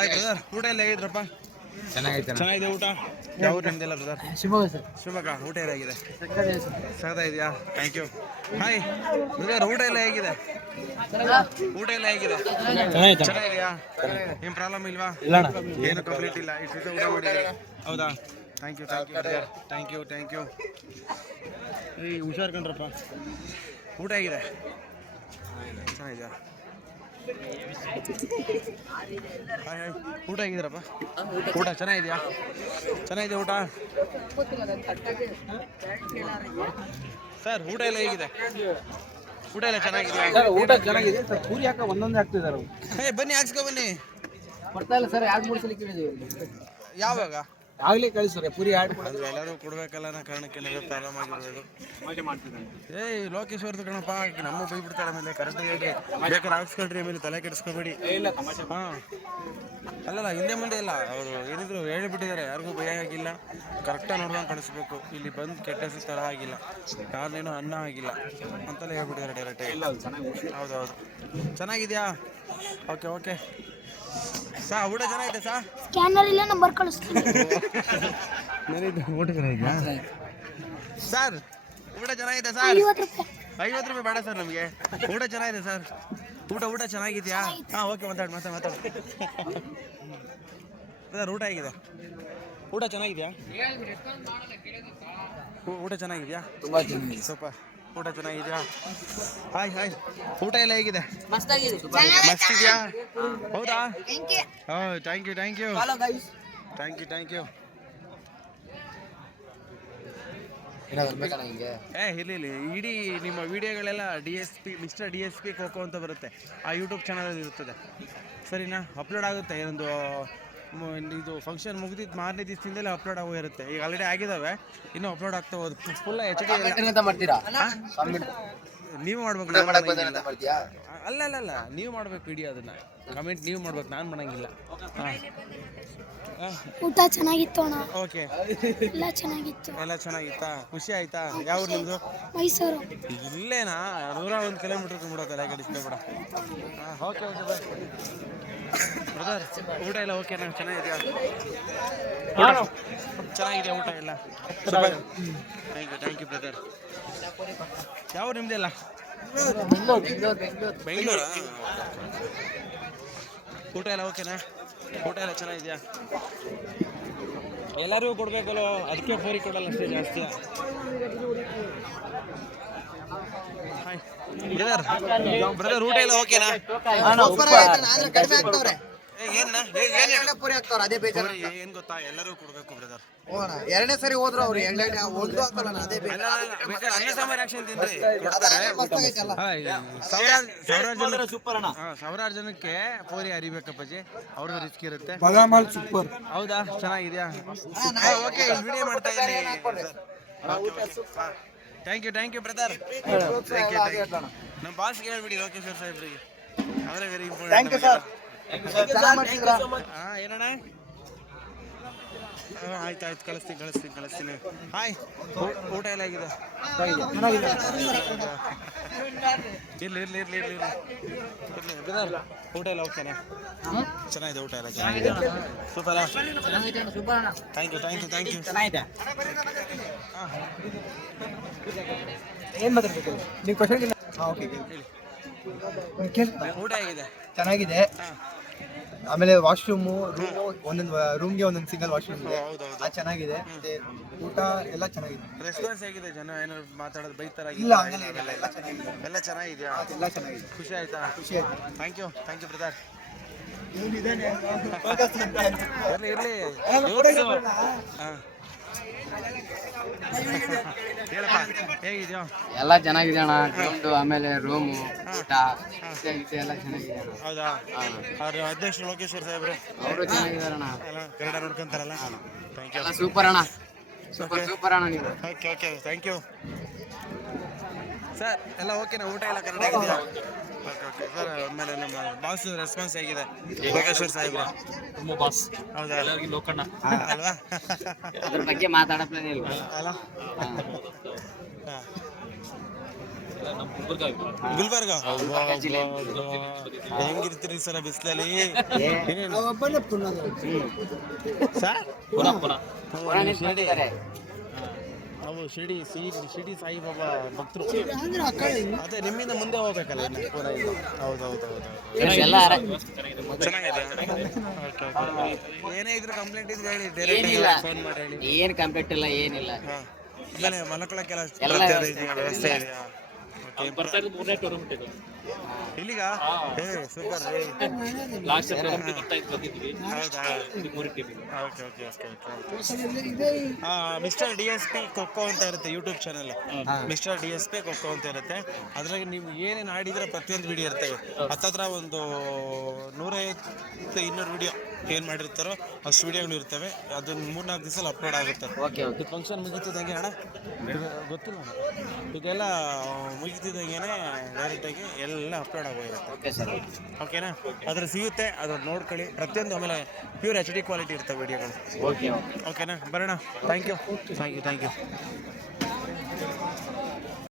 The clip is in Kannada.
ಹಾಯ್ ಬ್ರದರ್, ಊಟ ಎಲ್ಲ ಹೇಗಿದ್ರಪ್ಪ? ಚೆನ್ನಾಗಿದೆ ಊಟ. ಯಾವ ಊರು ನಿಮ್ದೆಲ್ಲ ಬ್ರದರ್? ಶಿವಮೊಗ್ಗ ಸರ್. ಶಿವಮೊಗ್ಗ. ಊಟ ಎಲ್ಲ ಹೇಗಿದೆ? ಸಗದ ಇದೆಯಾ? Thank you. ಹಾಯ್ ಬ್ರದರ್, ಊಟ ಎಲ್ಲ ಹೇಗಿದೆ? ಊಟ ಎಲ್ಲ ಹೇಗಿದೆ? ಚೆನ್ನಾಗಿದೆಯಾ? ಏನು ಪ್ರಾಬ್ಲಮ್ ಇಲ್ವಾ? ಏನು ಕಂಪ್ಲೀಟ್ ಇಲ್ಲ. ಇಷ್ಟು ದಿವಸ ಊಟ ಮಾಡಿದ್ರೆ ಹೌದಾ? Thank you brother. Thank you. ಈ ಹುಷಾರು ಕಂಡ್ರಪ್ಪ. ಊಟ ಹೇಗಿದೆ? ಚೆನ್ನಾಗಿದೆಯಾ? ಹಾಯ್ ಊಟ ಹೇಗಿದ್ರಪ್ಪ? ಊಟ ಚೆನ್ನಾಗಿದೆಯಾ? ಚೆನ್ನಾಗಿದೆ ಊಟ ಸರ್. ಊಟ ಎಲ್ಲ ಹೇಗಿದೆ? ಊಟ ಎಲ್ಲ ಚೆನ್ನಾಗಿದೆಯಾ? ಊಟ ಚೆನ್ನಾಗಿದೆ ಸರ್. ಪೂರಿ ಹಾಕ ಒಂದೊಂದೇ ಹಾಕ್ತಿದ್ದಾರೆ. ಬನ್ನಿ ಹಾಕ್ಸ್ಕೊ ಬನ್ನಿ. ಬರ್ತಾ ಇಲ್ಲ ಸರ್. 2-3 ಸಲ ಕೇಳಿದ್ದೀವಿ. ಯಾವಾಗ? ಆಗ್ಲೇ ಕಳಿಸ್ತಾರೆ ಪೂರಿ ಆಡ್ ಕೊಡೋದು. ಎಲ್ಲರೂ ಕೊಡ್ಬೇಕಲ್ಲ ಅನ್ನೋ ಕಾರಣಕ್ಕೆ ಪ್ರಾಬ್ಲಮ್ ಆಗಿರೋದು. ಏಯ್ ಲೋಕೇಶ್ವರ್ದು ಕಣಪ್ಪ, ನಮ್ಮ ಬೈಬಿಡ್ತಾರೆ. ಆಮೇಲೆ ಕರೆಕ್ಟ್ ಹೇಳ್ರಿ, ಬೇಕಾದ್ರೆ ಹಾಕ್ಸ್ಕೊಳ್ರಿ, ಆಮೇಲೆ ತಲೆ ಕೆಡಿಸ್ಕೊಬೇಡಿ. ಹಾಂ ಅಲ್ಲಲ್ಲ, ಹಿಂದೆ ಮುಂದೆ ಇಲ್ಲ. ಅವರು ಏನಿದ್ರು ಹೇಳಿಬಿಟ್ಟಿದ್ದಾರೆ, ಯಾರಿಗೂ ಭಯ ಆಗಿಲ್ಲ. ಕರೆಕ್ಟಾಗಿ ನೋಡ್ಕೊಂಡು ಕಳಿಸ್ಬೇಕು. ಇಲ್ಲಿ ಬಂದು ಕೆಟ್ಟ ಹೆಸರು ಥರ ಆಗಿಲ್ಲ, ಯಾರನ್ನೇನೋ ಅನ್ನ ಆಗಿಲ್ಲ ಅಂತೆಲ್ಲ ಹೇಳ್ಬಿಟ್ಟಿದ್ದಾರೆ ಡೈರೆಕ್ಟಾಗಿ. ಹೌದು. ಚೆನ್ನಾಗಿದೆಯಾ? ಓಕೆ ಸಾ. ಊಟ ಚೆನ್ನಾಗಿದೆ ಸಾ? ಸ್ಕ್ಯಾನರ್ ಇಲ್ಲ, ನಂಬರ್ ಕಳಿಸ್ತೀನಿ. ಊಟ ಚೆನ್ನಾಗಿದೆಯಾ ಸರ್? ಊಟ ಚೆನ್ನಾಗಿದೆ ಸರ್? 50 ರೂಪಾಯಿ ಬೇಡ ಸರ್ ನಮಗೆ. ಊಟ ಚೆನ್ನಾಗಿದೆ ಸರ್. ಊಟ ಚೆನ್ನಾಗಿದೆಯಾ? ಹಾಂ ಓಕೆ, ಮಾತಾಡು ಸರ್. ಊಟ ಹೇಗಿದೆ? ಊಟ ಚೆನ್ನಾಗಿದೆಯಾ? ಊಟ ಚೆನ್ನಾಗಿದೆಯಾ? ತುಂಬ ಚೆನ್ನಾಗಿದೆ. ಸ್ವಲ್ಪ ಊಟ ಚೆನ್ನಾಗಿದೆಯಾ? ಹಾಯ್ ಊಟ ಎಲ್ಲ ಹೇಗಿದೆ? ಮಸ್ತ್ ಇದೆಯಾ? ಹೌದಾ? ಹಾಂ ಥ್ಯಾಂಕ್ ಯು. ಇರಲಿ. ಇಡೀ ನಿಮ್ಮ ವಿಡಿಯೋಗಳೆಲ್ಲ ಮಿಸ್ಟರ್ DSP ಖೋಖೋ ಅಂತ ಬರುತ್ತೆ. ಆ ಯೂಟ್ಯೂಬ್ ಚಾನಲಲ್ಲಿ ಇರುತ್ತದೆ, ಸರಿನಾ? ಅಪ್ಲೋಡ್ ಆಗುತ್ತೆ. ಇದು ಫಂಕ್ಷನ್ ಮುಗಿದಿದ್ದು ಮಾರನೇ ದಿವಸದಿಂದಲೇ ಅಪ್ಲೋಡ್ ಆಗೋಗಿರುತ್ತೆ. ಈಗ ಆಲ್ರೆಡಿ ಆಗಿದ್ದಾವೆ, ಇನ್ನೂ ಅಪ್ಲೋಡ್ ಆಗ್ತಾ ಹೋದು. ಫುಲ್ HD ನೀವು ಮಾಡ್ಬೇಕು. ಅಲ್ಲ, ನೀವು ಮಾಡ್ಬೇಕು ವಿಡಿಯೋ. ಅದನ್ನ ಕಮೆಂಟ್ ನೀವು ಮಾಡ್ಬೇಕು, ನಾನು ಮಾಡಂಗಿಲ್ಲ. ಊಟ ಚೆನ್ನಾಗಿತ್ತು ಅಣ್ಣ. ಓಕೆ, ಎಲ್ಲ ಚೆನ್ನಾಗಿತ್ತಾ? ಖುಷಿ ಆಯ್ತಾ? ಯಾವ ನಿಮ್ಮದು? ಮೈಸೂರು. ಇಲ್ಲೇನಾ? 101 ಕಿಲೋಮೀಟರ್ ಬಿಡೋದಲ್ಲ, ಗಡಿಸ್ಬೇಡ. ಓಕೆ ಬ್ರದರ್, ಊಟ ಎಲ್ಲ ಓಕೆನಾ? ಚೆನ್ನಾಗಿದೆಯಾ? ಚೆನ್ನಾಗಿದೆ ಊಟ ಎಲ್ಲ. Thank you brother. ಯಾವ ನಿಮ್ದೆಲ್ಲ? ಬೆಂಗಳೂರು. ಊಟ ಎಲ್ಲ ಓಕೆನಾ? ಊಟ ಎಲ್ಲ ಚೆನ್ನಾಗಿದೆಯಾ? ಎಲ್ಲರಿಗೂ ಕೊಡಬೇಕಲ್ಲೋ, ಅದಕ್ಕೆ ಫೋರಿ ಕೊಡಲ್ಲ ಅಷ್ಟೇ ಜಾಸ್ತಿ. ಹಾಯ್ ಬ್ರದರ್, ಊಟ ಎಲ್ಲ ಓಕೆನಾ? ಏನ್ ಗೊತ್ತಾ, ಎಲ್ಲರೂ ಕೊಡ್ಬೇಕು ಬ್ರದರ್. ಎರಡನೇ ಸರಿ ಹೋದ್ರು ಅವ್ರು ಒಂದು ಹಾಕಲ್ಲ. ಅದೇ ಅನ್ನ ಸಾಂಬಾರ್ ಆಕ್ಷನ್ ತಿಂದ್ರಿ ಸಾವಿರಾರು ಜನಕ್ಕೆ ಪೂರಿ ಅರಿಬೇಕಪ್ಪಾಜಿ. ಅವ್ರದ್ದು ರಿಸ್ಕ್ ಇರುತ್ತೆ. ಸೂಪರ್. ಹೌದಾ? ಚೆನ್ನಾಗಿದ್ಯಾ? ಓಕೆ, ವಿಡಿಯೋ ಮಾಡ್ತಾ ಇದ್ದೀನಿ. Thank you brother. ನಮ್ಮ ಬಾಸ್ಗೆ ಹೇಳ್ಬಿಡಿ, ಲೋಕೇಶ್ವರ್ ಸಾಹೇಬ್ರಿಗೆ. ಅವರೇ ವೆರಿ ಇಂಪಾರ್ಟೆಂಟ್. ಏನಣ್ಣ? ಆಯ್ತು, ಕಳಿಸ್ತೀನಿ. ಹಾಯ್, ಊಟ ಎಲ್ಲ ಆಗಿದೆ? ಇರ್ಲಿ ಬ್ರದರ್, ಊಟ ಎಲ್ಲ ಓಕೆನಾ? ಚೆನ್ನಾಗಿದೆ ಊಟ ಎಲ್ಲ ಚೆನ್ನಾಗಿದೆ. ಸೂಪರ್. Thank you. ಚೆನ್ನಾಗಿದೆ. ಏನು ಮಾತಾಡ್ಬೇಕು ನೀವು? ಕ್ವಶನ್ ಇಲ್ಲ. ಓಕೆ ಹೇಳಿ. ಊಟ ಹೇಗಿದೆ? ಚೆನ್ನಾಗಿದೆ. ಆಮೇಲೆ ವಾಶ್ರೂಮು, ಒಂದೊಂದು ರೂಮ್ಗೆ ಒಂದೊಂದು ಸಿಂಗಲ್ ವಾಶ್ರೂಮ್ ಇದೆ. ಅದು ಚೆನ್ನಾಗಿದೆ. ಮತ್ತೆ ಊಟ ಎಲ್ಲ ಚೆನ್ನಾಗಿದೆ. ರೆಸ್ಪಾನ್ಸ್ ಹೇಗಿದೆ? ಜನ ಏನಾದ್ರು ಮಾತಾಡೋದು ಬೈತಾರ? ಇಲ್ಲ, ಎಲ್ಲ ಚೆನ್ನಾಗಿದೆಯಾ? ಎಲ್ಲ ಚೆನ್ನಾಗಿದೆ. ಖುಷಿ ಆಯ್ತಾ? Thank you brother. ಇರ್ಲಿ. ಹೇಳಪ್ಪ ಹೇಗಿದ್ಯೋ? ಎಲ್ಲ ಚೆನ್ನಾಗಿದೆ ಅಣ್ಣ. ಗ್ರೌಂಡು ಆಮೇಲೆ ರೂಮು ಊಟ ಎಲ್ಲ ಚೆನ್ನಾಗಿದೆ ಅಣ್ಣ. ಹೌದಾ? ಅವ್ರ ಅಧ್ಯಕ್ಷರು ಲೋಕೇಶ್ವರ್ ಸಾಹೇಬ್ರು ಅವರು ಚೆನ್ನಾಗಿದಾರಣ್ಣ. ಎಲ್ಲ ಕನ್ನಡ ನೋಡ್ಕೊಂತಾರಲ್ಲ. Thank you. ಎಲ್ಲ ಸೂಪರ್ ಅಣ್ಣ. ಸೂಪರ್ ಅಣ್ಣ ನೀವು. Okay okay thank you sir. ಎಲ್ಲ ಓಕೆನಾ? ಊಟ ಎಲ್ಲ ಕರೆಕ್ಟ್ ಆಗಿದೆಯಾ? Okay okay sir. ಆಮೇಲೆ ನಮ್ಮ ಬಾಸ್ ರೆಸ್ಪಾನ್ಸ್ ಹೇಗಿದೆ ಲೋಕೇಶ್ವರ್ ಸಾಹೇಬ್ರು? ತುಂಬ ಬಾಸ್ ಹೌದಾ? ಎಲ್ಲರಿಗೂ ಲೋಕಣ್ಣ ಅಲ್ವಾ? ಅದ್ರ ಬಗ್ಗೆ ಮಾತಾಡಪ್ಲೇನೆ ಇಲ್ವಾ? ಅಲ್ಲ ಎಲ್ಲ ನಮ್ಮ ಗುಲ್ಬರ್ಗ ಹೆಂಗಿರ್ತೀರಿ ಸರ್ ಬಿಸಿಲಲ್ಲಿ? ಸರ್ ಶಿರಡಿ ನಾವು ಶಿರಡಿ ಸಾಯಿಬಾಬಾ ಭಕ್ತರು. ಅದೇ ನಿಮ್ಮಿಂದ ಮುಂದೆ ಹೋಗ್ಬೇಕಲ್ಲ ಇನ್ನು ಪೂರ ಇದು. ಹೌದೌದು ಎಲ್ಲ ಚೆನ್ನಾಗಿದೆ. Okay okay. ಏನೇ ಇದ್ರು ಕಂಪ್ಲೇಂಟ್ ಇದ್ರೆ ಹೇಳಿ, ಡೈರೆಕ್ಟ್ ಏನಿಲ್ಲ. ಫೋನ್ ಮಾಡಿ ಹೇಳಿ. ಏನ್ ಕಂಪ್ಲೀಟ್ ಇಲ್ಲ ಏನಿಲ್ಲ. ಹಾಂ. ಆಮೇಲೆ ಮಲ್ಕೊಳ್ಳೋಕ್ಕೆಲ್ಲ ಎಲ್ಲ ವ್ಯವಸ್ಥೆ ಇದೆಯಾ? ಓಕೆ. ಬರ್ತಾ ಇರೋದು 3ನೇ ಟೂರ್ನಮೆಂಟ್ ಇದು. ಇಲ್ಲಿಗ ಸೂಪರ್ ರೀ. ಲಾಸ್ಟ್ ಟೂರ್ನಮೆಂಟ್ ಬರ್ತಾ ಇದ್ದು ಬಂದಿದ್ವಿ. ಹೌದಾ? ಇದು 3ನೇ ಟೀಮ್ ಇದು. Okay okay okay mister DSP kho kho ಅಂತ ಇರುತ್ತೆ YouTube channel. Mister DSP kho kho ಅಂತ ಇರುತ್ತೆ. ಅದ್ರಾಗ ನೀವು ಏನೇನು ಆಡಿದ್ರೆ ಪ್ರತಿಯೊಂದು ವಿಡಿಯೋ ಇರ್ತವೆ. ಹತ್ತತ್ರ ಒಂದು 150-200 ವಿಡಿಯೋ ಏನು ಮಾಡಿರ್ತಾರೋ ಅಷ್ಟು ವಿಡಿಯೋಗಳು ಇರ್ತವೆ. ಅದನ್ನ 3-4 ದಿವಸ ಅಪ್ಲೋಡ್ ಆಗುತ್ತೆ. Okay okay. ಫಂಕ್ಷನ್ ಮುಗಿತಿದ್ದಂಗೆ ಅಣ್ಣ ಗೊತ್ತಿಲ್ಲ ಅಣ್ಣ, ಈಗೆಲ್ಲ ಮುಗಿತಿದ್ದಂಗೆ ಡೈರೆಕ್ಟಾಗಿ ಎಲ್ಲ ಅಪ್ಲೋಡ್ ಆಗೋಗಿರುತ್ತೆ. Okay sir. ಓಕೆನಾ? ಅದ್ರ ಸಿಗುತ್ತೆ, ಅದನ್ನ ನೋಡ್ಕೊಳ್ಳಿ ಪ್ರತಿಯೊಂದು. ಆಮೇಲೆ ಪ್ಯೂರ್ HD ಕ್ವಾಲಿಟಿ ಇರ್ತವೆ ವಿಡಿಯೋಗಳು. Okay okay. ಓಕೆನಾ? ಬರೋಣ. Thank you.